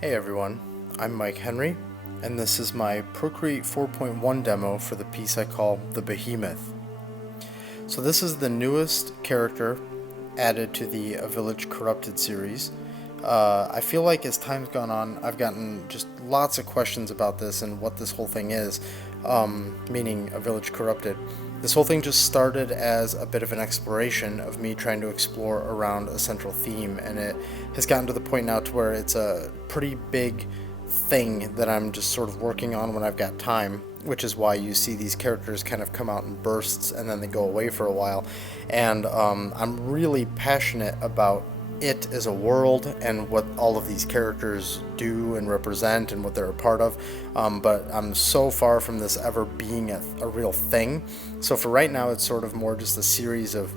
Hey everyone, I'm Mike Henry, and this is my Procreate 4.1 demo for the piece I call the Behemoth. So this is the newest character added to the A Village Corrupted series. I feel like as time's gone on, I've gotten just lots of questions about this and what this whole thing is, meaning A Village Corrupted. This whole thing just started as a bit of an exploration of me trying to explore around a central theme, and it has gotten to the point now to where it's a pretty big thing that I'm just sort of working on when I've got time, which is why you see these characters kind of come out in bursts and then they go away for a while. And I'm really passionate about it as a world and what all of these characters do and represent and what they're a part of, but I'm so far from this ever being a real thing. So for right now, it's sort of more just a series of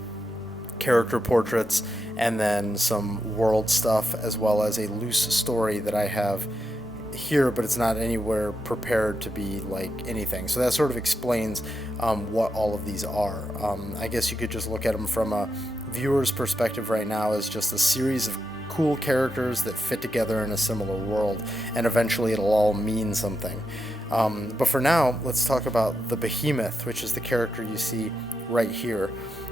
character portraits and then some world stuff, as well as a loose story that I have here, but it's not anywhere prepared to be like anything. So that sort of explains what all of these are. I guess you could just look at them from a viewer's perspective right now as just a series of cool characters that fit together in a similar world, and eventually it'll all mean something. But for now, let's talk about the Behemoth, which is the character you see right here.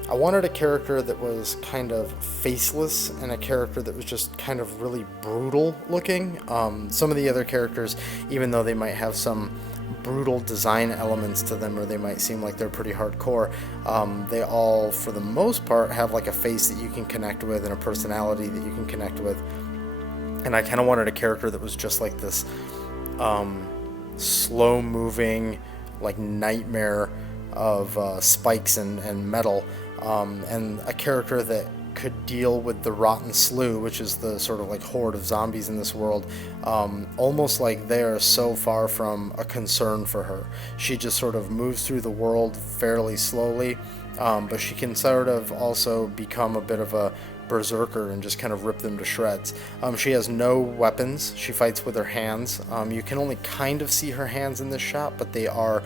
I wanted a character that was kind of faceless and a character that was just kind of really brutal looking. Some of the other characters, even though they might have some brutal design elements to them, or they might seem like they're pretty hardcore, they all, for the most part, have like a face that you can connect with and a personality that you can connect with. And I kind of wanted a character that was just like this slow-moving, like nightmare of spikes and metal, and a character that could deal with the Rotten Slew, which is the sort of like horde of zombies in this world, almost like they are so far from a concern for her. She just sort of moves through the world fairly slowly, but she can sort of also become a bit of a berserker and just kind of rip them to shreds. She has no weapons. She fights with her hands. You can only kind of see her hands in this shot, but they are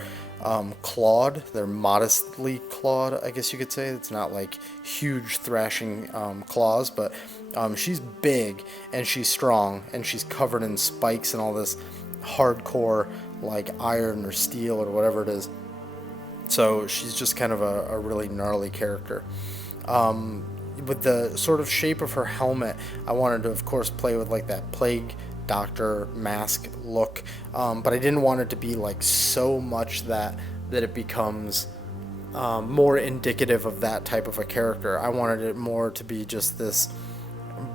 clawed. They're modestly clawed, I guess you could say. It's not like huge thrashing claws, but she's big and she's strong and she's covered in spikes and all this hardcore like iron or steel or whatever it is. So she's just kind of a really gnarly character. With the sort of shape of her helmet, I wanted to, of course, play with like that plague doctor mask look, but I didn't want it to be like so much that it becomes more indicative of that type of a character. I wanted it more to be just this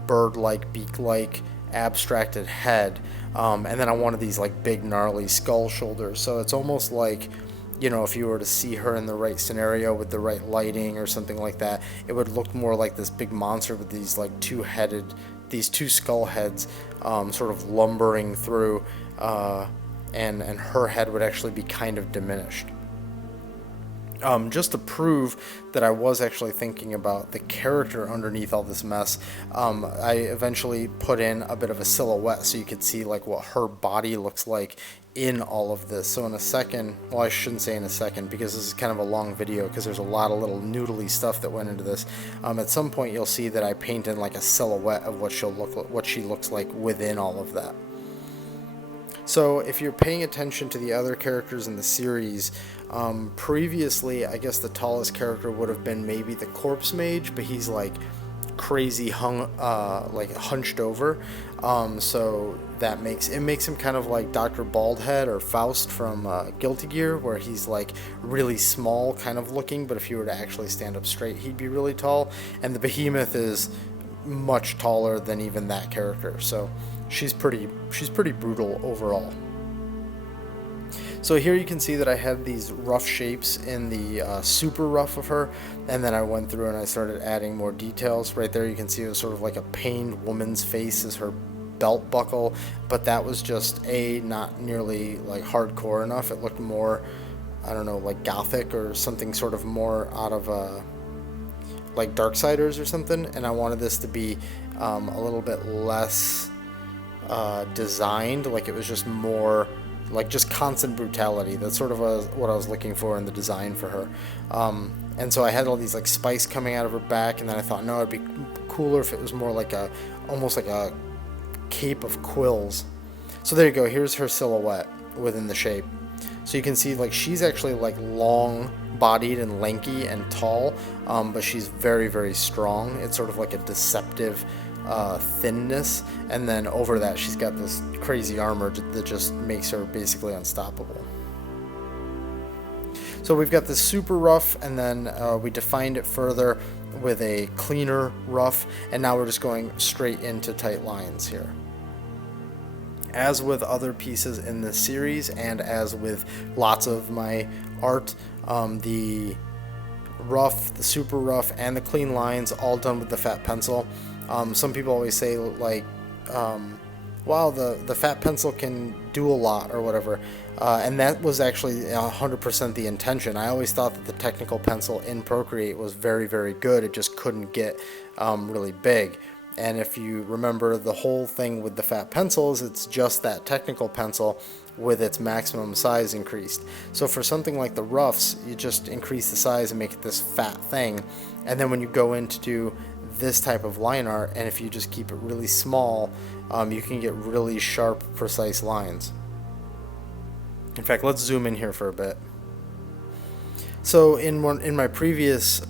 bird-like, beak-like, abstracted head, and then I wanted these like big gnarly skull shoulders, so it's almost like, you know, if you were to see her in the right scenario with the right lighting or something like that, it would look more like this big monster with these like these two skull heads sort of lumbering through, and her head would actually be kind of diminished. Just to prove that I was actually thinking about the character underneath all this mess, I eventually put in a bit of a silhouette so you could see like what her body looks like in all of this. So in a second, well, I shouldn't say in a second because this is kind of a long video because there's a lot of little noodly stuff that went into this. At some point you'll see that I paint in like a silhouette of what she looks like within all of that. So if you're paying attention to the other characters in the series, previously I guess the tallest character would have been maybe the Corpse Mage, but he's like crazy like hunched over, so that makes him kind of like Dr. Baldhead or Faust from Guilty Gear, where he's like really small kind of looking, but if you were to actually stand up straight he'd be really tall. And the Behemoth is much taller than even that character, so she's pretty brutal overall. So here you can see that I had these rough shapes in the super rough of her, and then I went through and I started adding more details. Right there you can see it was sort of like a pained woman's face as her belt buckle, but that was just not nearly like hardcore enough. It looked more, I don't know, like gothic or something sort of more out of like Darksiders or something, and I wanted this to be a little bit less designed, like it was just more like just constant brutality. That's sort of what I was looking for in the design for her. And so I had all these like spikes coming out of her back, and then I thought, no, it'd be cooler if it was more like almost like a cape of quills. So there you go, here's her silhouette within the shape. So you can see like she's actually like long bodied and lanky and tall, but she's very, very strong. It's sort of like a deceptive thinness, and then over that she's got this crazy armor that just makes her basically unstoppable. So we've got this super rough, and then we defined it further with a cleaner rough, and now we're just going straight into tight lines here. As with other pieces in this series, and as with lots of my art, the rough, the super rough, and the clean lines all done with the fat pencil. Some people always say like, wow, the fat pencil can do a lot or whatever, and that was actually 100% the intention. I always thought that the technical pencil in Procreate was very, very good. It just couldn't get really big. And if you remember, the whole thing with the fat pencils, it's just that technical pencil with its maximum size increased. So for something like the roughs, you just increase the size and make it this fat thing. And then when you go in to do this type of line art, and if you just keep it really small, you can get really sharp, precise lines. In fact, let's zoom in here for a bit. So in my previous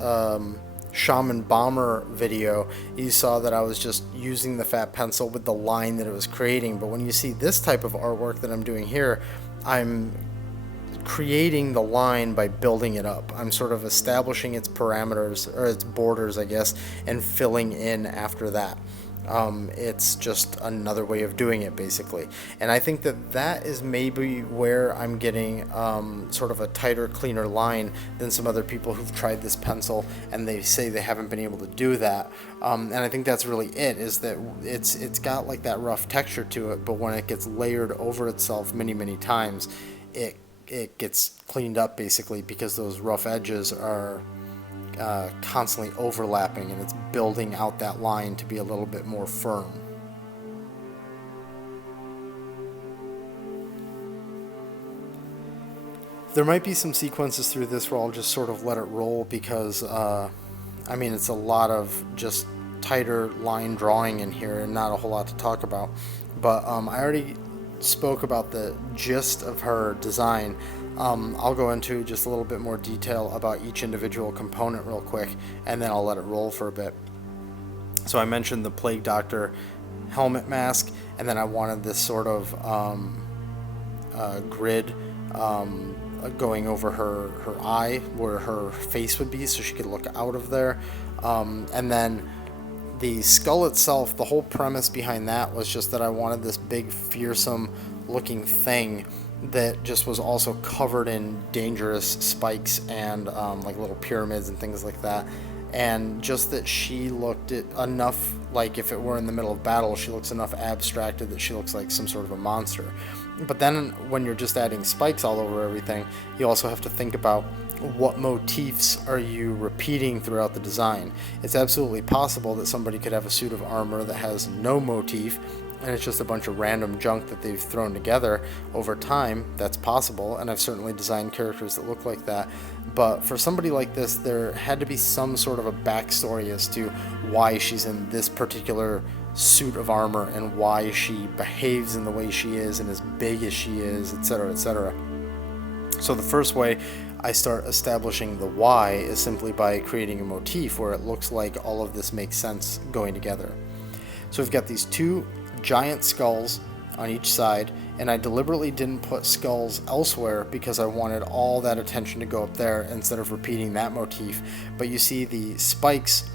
Shaman Bomber video, you saw that I was just using the fat pencil with the line that it was creating. But when you see this type of artwork that I'm doing here, I'm creating the line by building it up. I'm sort of establishing its parameters, or its borders, I guess, and filling in after that. It's just another way of doing it, basically. And I think that that is maybe where I'm getting sort of a tighter, cleaner line than some other people who've tried this pencil and they say they haven't been able to do that. And I think that's really it, is that it's got like that rough texture to it, but when it gets layered over itself many, many times, it gets cleaned up, basically, because those rough edges are constantly overlapping, and it's building out that line to be a little bit more firm. There might be some sequences through this where I'll just sort of let it roll, because I mean, it's a lot of just tighter line drawing in here and not a whole lot to talk about. But I already spoke about the gist of her design. I'll go into just a little bit more detail about each individual component real quick, and then I'll let it roll for a bit. So I mentioned the Plague Doctor helmet mask, and then I wanted this sort of grid going over her eye, where her face would be, so she could look out of there. And then the skull itself, the whole premise behind that was just that I wanted this big, fearsome looking thing that just was also covered in dangerous spikes and like little pyramids and things like that. And just that she looked enough like, if it were in the middle of battle, she looks enough abstracted that she looks like some sort of a monster. But then when you're just adding spikes all over everything, you also have to think about what motifs are you repeating throughout the design. It's absolutely possible that somebody could have a suit of armor that has no motif, and it's just a bunch of random junk that they've thrown together over time. That's possible, and I've certainly designed characters that look like that. But for somebody like this, there had to be some sort of a backstory as to why she's in this particular suit of armor and why she behaves in the way she is and as big as she is, etc., etc. So the first way I start establishing the why is simply by creating a motif where it looks like all of this makes sense going together. So we've got these two giant skulls on each side, and I deliberately didn't put skulls elsewhere because I wanted all that attention to go up there instead of repeating that motif. But you see the spikes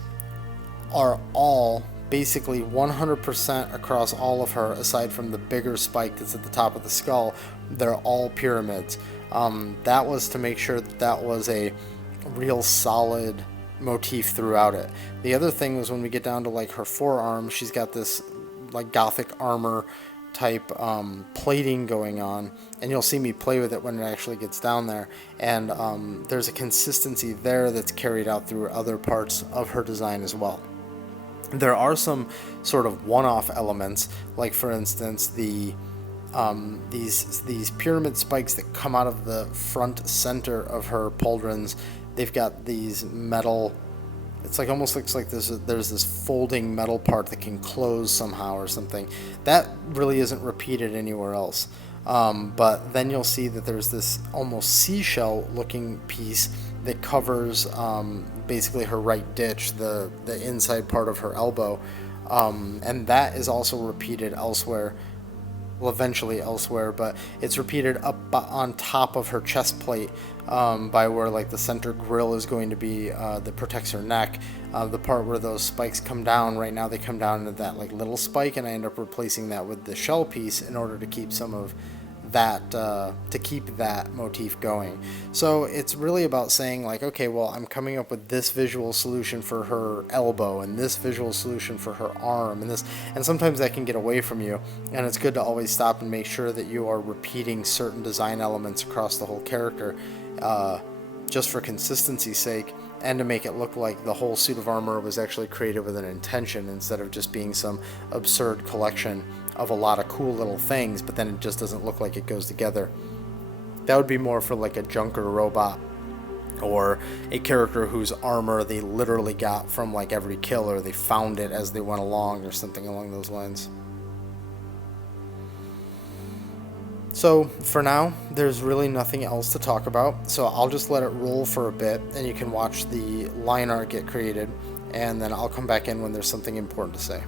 are all basically 100% across all of her, aside from the bigger spike that's at the top of the skull. They're all pyramids. That was to make sure that that was a real solid motif throughout it. The other thing was when we get down to like her forearm, she's got this like gothic armor type plating going on, and you'll see me play with it when it actually gets down there, and there's a consistency there that's carried out through other parts of her design as well. There are some sort of one-off elements, like for instance the these pyramid spikes that come out of the front center of her pauldrons. They've got these metal It's like almost looks like there's this folding metal part that can close somehow or something. That really isn't repeated anywhere else. But then you'll see that there's this almost seashell looking piece that covers basically her right ditch, the inside part of her elbow, and that is also repeated elsewhere. Well, eventually elsewhere, but it's repeated up on top of her chest plate, by where like the center grill is going to be, that protects her neck. The part where those spikes come down, right now they come down into that like little spike, and I end up replacing that with the shell piece in order to keep some of that, to keep that motif going. So it's really about saying like, okay, well, I'm coming up with this visual solution for her elbow and this visual solution for her arm and this, and sometimes that can get away from you, and it's good to always stop and make sure that you are repeating certain design elements across the whole character, just for consistency's sake, and to make it look like the whole suit of armor was actually created with an intention instead of just being some absurd collection of a lot of cool little things, but then it just doesn't look like it goes together. That would be more for like a junker robot, or a character whose armor they literally got from like every kill, or they found it as they went along, or something along those lines. So for now, there's really nothing else to talk about, so I'll just let it roll for a bit, and you can watch the line art get created, and then I'll come back in when there's something important to say.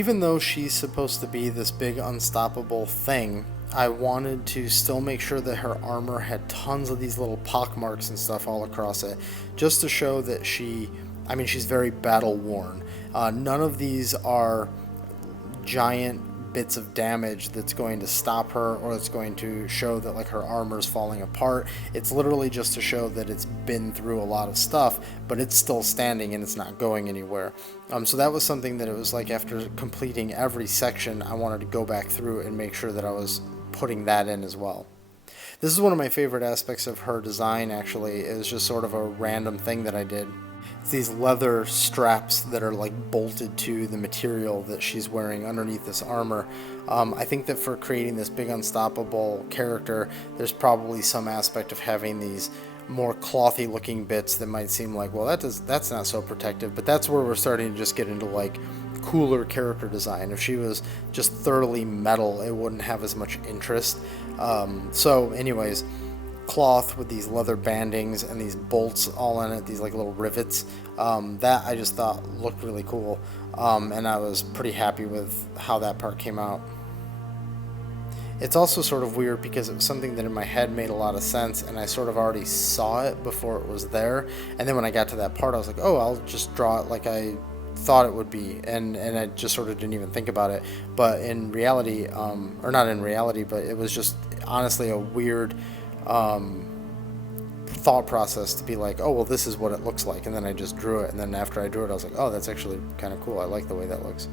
even though she's supposed to be this big unstoppable thing, I wanted to still make sure that her armor had tons of these little pockmarks and stuff all across it, just to show that she's very battle worn. None of these are giant bits of damage that's going to stop her, or it's going to show that like her armor's falling apart. It's literally just to show that it's been through a lot of stuff, but it's still standing and it's not going anywhere. So that was something that it was like after completing every section, I wanted to go back through and make sure that I was putting that in as well. This is one of my favorite aspects of her design, actually. It was just sort of a random thing that I did. It's these leather straps that are like bolted to the material that she's wearing underneath this armor. I think that for creating this big unstoppable character, there's probably some aspect of having these more clothy looking bits that might seem like, well, that's not so protective, but that's where we're starting to just get into like cooler character design. If she was just thoroughly metal, it wouldn't have as much interest. So anyways, cloth with these leather bandings and these bolts all in it, these like little rivets, that I just thought looked really cool, and I was pretty happy with how that part came out. It's also sort of weird because it was something that in my head made a lot of sense, and I sort of already saw it before it was there, and then when I got to that part I was like, oh, I'll just draw it like I thought it would be, and I just sort of didn't even think about it. But in reality, or not in reality, but it was just honestly a weird thought process to be like, oh, well, this is what it looks like, and then I just drew it, and then after I drew it I was like, oh, that's actually kind of cool. I like the way that looks.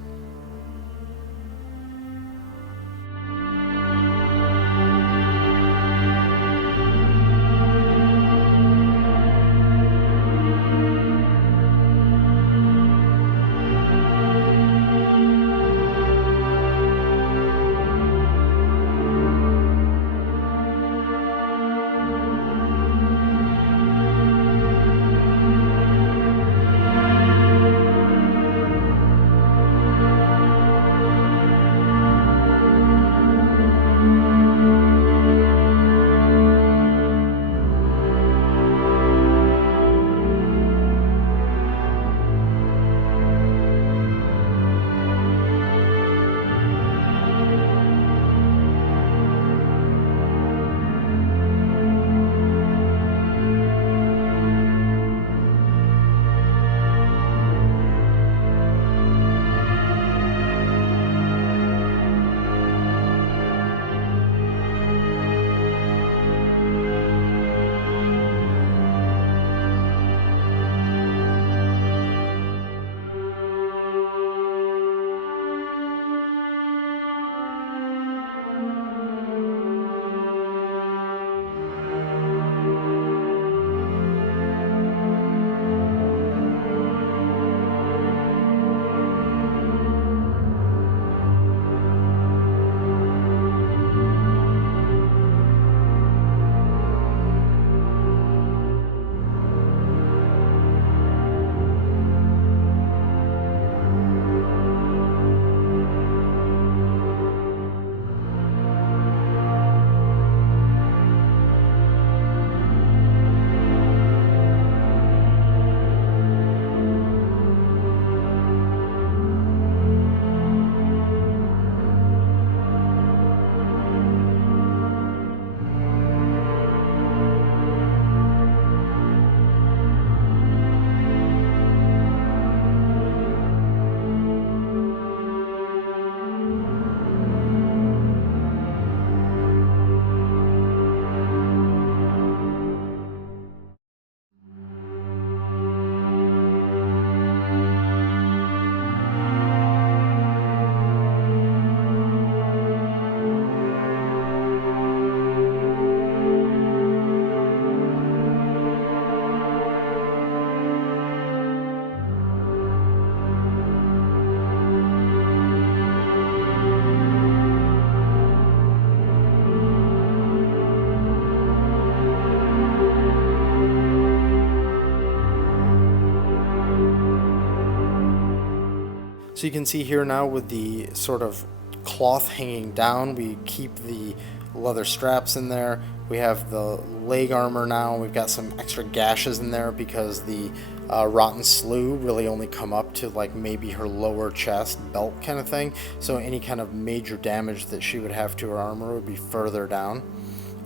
So you can see here now with the sort of cloth hanging down, we keep the leather straps in there. We have the leg armor now. We've got some extra gashes in there because the Rotten Slew really only come up to like maybe her lower chest belt kind of thing, so any kind of major damage that she would have to her armor would be further down.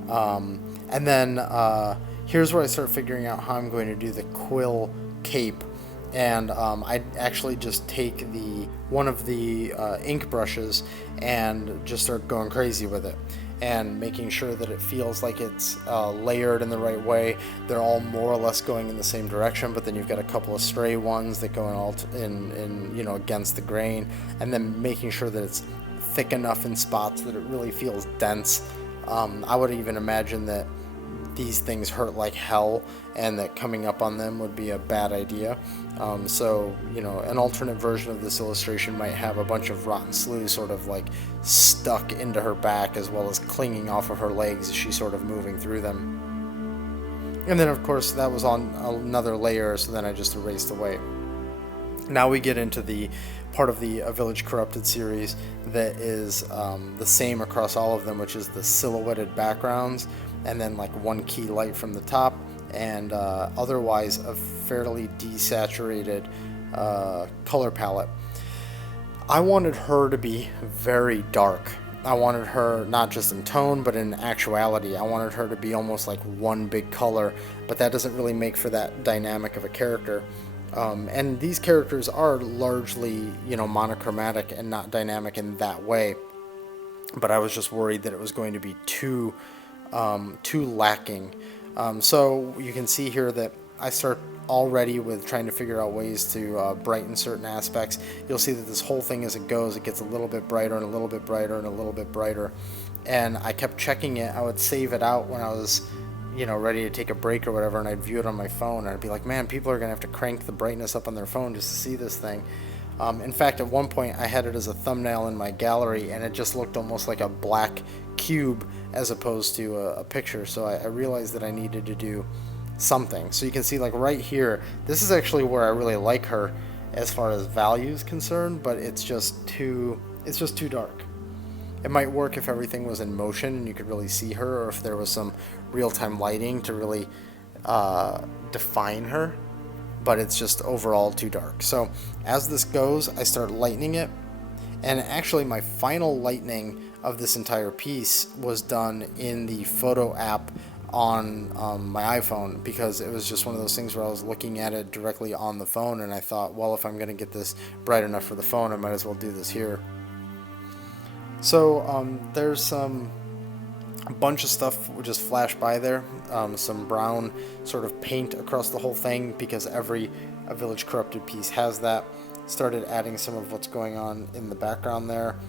And then here's where I start figuring out how I'm going to do the quill cape. And I actually just take one of the ink brushes and just start going crazy with it, and making sure that it feels like it's layered in the right way. They're all more or less going in the same direction, but then you've got a couple of stray ones that go in you know, against the grain, and then making sure that it's thick enough in spots that it really feels dense. I would even imagine that these things hurt like hell, and that coming up on them would be a bad idea. So, you know, an alternate version of this illustration might have a bunch of Rotten Slew sort of like stuck into her back, as well as clinging off of her legs as she's sort of moving through them. And then, of course, that was on another layer, so then I just erased away. Now we get into the part of the A Village Corrupted series that is the same across all of them, which is the silhouetted backgrounds, and then like one key light from the top, and otherwise a fairly desaturated color palette. I wanted her to be very dark. I wanted her not just in tone, but in actuality. I wanted her to be almost like one big color, but that doesn't really make for that dynamic of a character. And these characters are largely, you know, monochromatic and not dynamic in that way. But I was just worried that it was going to be too lacking. So you can see here that I start already with trying to figure out ways to brighten certain aspects. You'll see that this whole thing, as it goes, it gets a little bit brighter and a little bit brighter and a little bit brighter. And I kept checking it. I would save it out when I was, you know, ready to take a break or whatever, and I'd view it on my phone, and I'd be like, man, people are gonna have to crank the brightness up on their phone just to see this thing. In fact, at one point I had it as a thumbnail in my gallery, and it just looked almost like a black cube as opposed to a picture. So I realized that I needed to do something. So you can see, like right here, this is actually where I really like her as far as value is concerned, but it's just too dark. It might work if everything was in motion and you could really see her, or if there was some real-time lighting to really define her, but it's just overall too dark. So as this goes, I start lightening it, and actually my final lightening of this entire piece was done in the photo app on my iPhone, because it was just one of those things where I was looking at it directly on the phone, and I thought, well, if I'm going to get this bright enough for the phone, I might as well do this here. So there's a bunch of stuff would just flash by there, some brown sort of paint across the whole thing, because every A Village Corrupted piece has that. Started adding some of what's going on in the background there.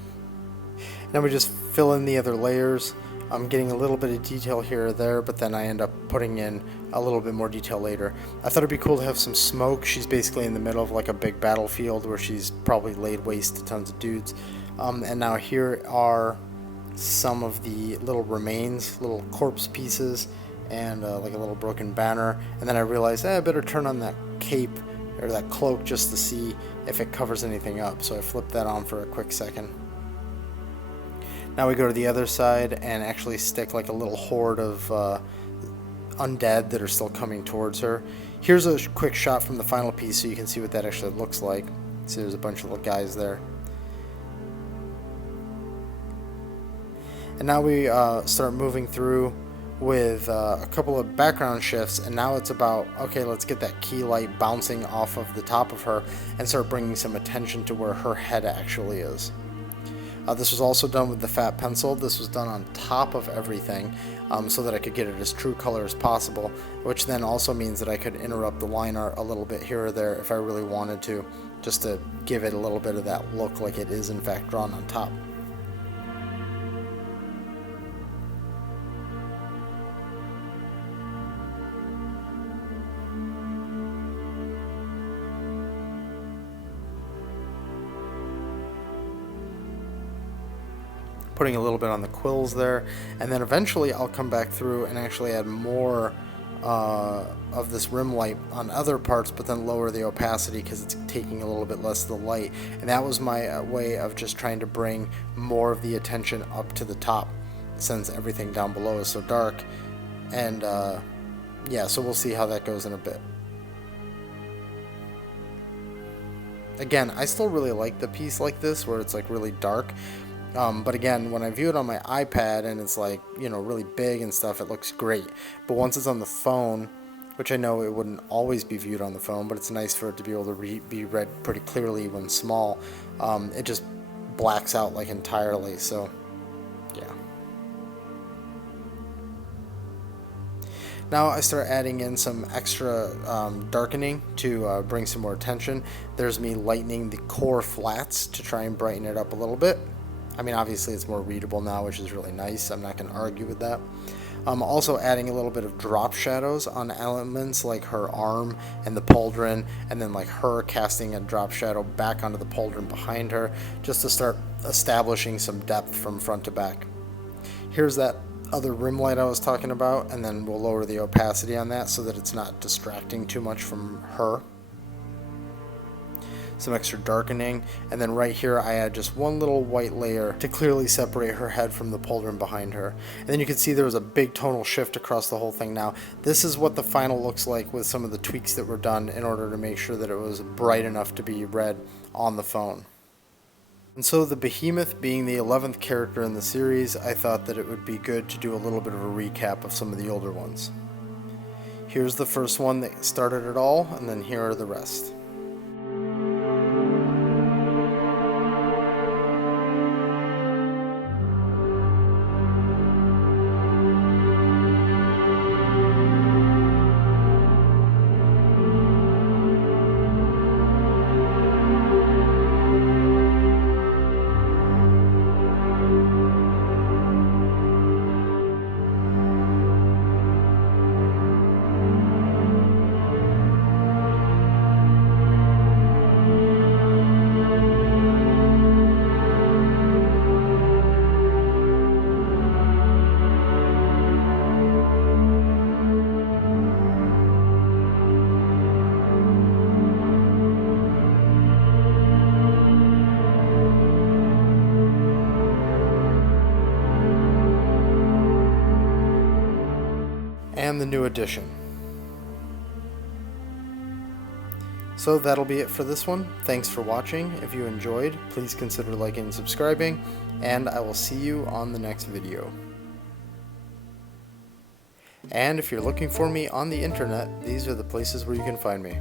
Now we just fill in the other layers. I'm getting a little bit of detail here or there, but then I end up putting in a little bit more detail later. I thought it'd be cool to have some smoke. She's basically in the middle of like a big battlefield where she's probably laid waste to tons of dudes. And now here are some of the little remains, little corpse pieces, and like a little broken banner. And then I realized, I better turn on that cape or that cloak just to see if it covers anything up. So I flipped that on for a quick second. Now we go to the other side and actually stick like a little horde of undead that are still coming towards her. Here's a quick shot from the final piece so you can see what that actually looks like. See, there's a bunch of little guys there. And now we start moving through with a couple of background shifts, and now it's about, okay, let's get that key light bouncing off of the top of her and start bringing some attention to where her head actually is. This was also done with the fat pencil. This was done on top of everything so that I could get it as true color as possible, which then also means that I could interrupt the line art a little bit here or there if I really wanted to, just to give it a little bit of that look like it is in fact drawn on top. Putting a little bit on the quills there, and then eventually I'll come back through and actually add more of this rim light on other parts, but then lower the opacity because it's taking a little bit less of the light. And that was my way of just trying to bring more of the attention up to the top, since everything down below is so dark. And yeah, so we'll see how that goes in a bit. Again, I still really like the piece like this where it's like really dark. But again, when I view it on my iPad and it's like, you know, really big and stuff, it looks great. But once it's on the phone, which I know it wouldn't always be viewed on the phone, but it's nice for it to be able to be read pretty clearly when small, it just blacks out like entirely, so yeah. Now I start adding in some extra darkening to bring some more attention. There's me lightening the core flats to try and brighten it up a little bit. I mean, obviously it's more readable now, which is really nice. I'm not going to argue with that. I'm also adding a little bit of drop shadows on elements like her arm and the pauldron, and then like her casting a drop shadow back onto the pauldron behind her, just to start establishing some depth from front to back. Here's that other rim light I was talking about, and then we'll lower the opacity on that so that it's not distracting too much from her. Some extra darkening, and then right here I add just one little white layer to clearly separate her head from the pauldron behind her. And then you can see there was a big tonal shift across the whole thing now. This is what the final looks like with some of the tweaks that were done in order to make sure that it was bright enough to be read on the phone. And so the Behemoth being the 11th character in the series, I thought that it would be good to do a little bit of a recap of some of the older ones. Here's the first one that started it all, and then here are the rest. And the new edition. So that'll be it for this one. Thanks for watching. If you enjoyed, please consider liking and subscribing, and I will see you on the next video. And if you're looking for me on the internet, these are the places where you can find me.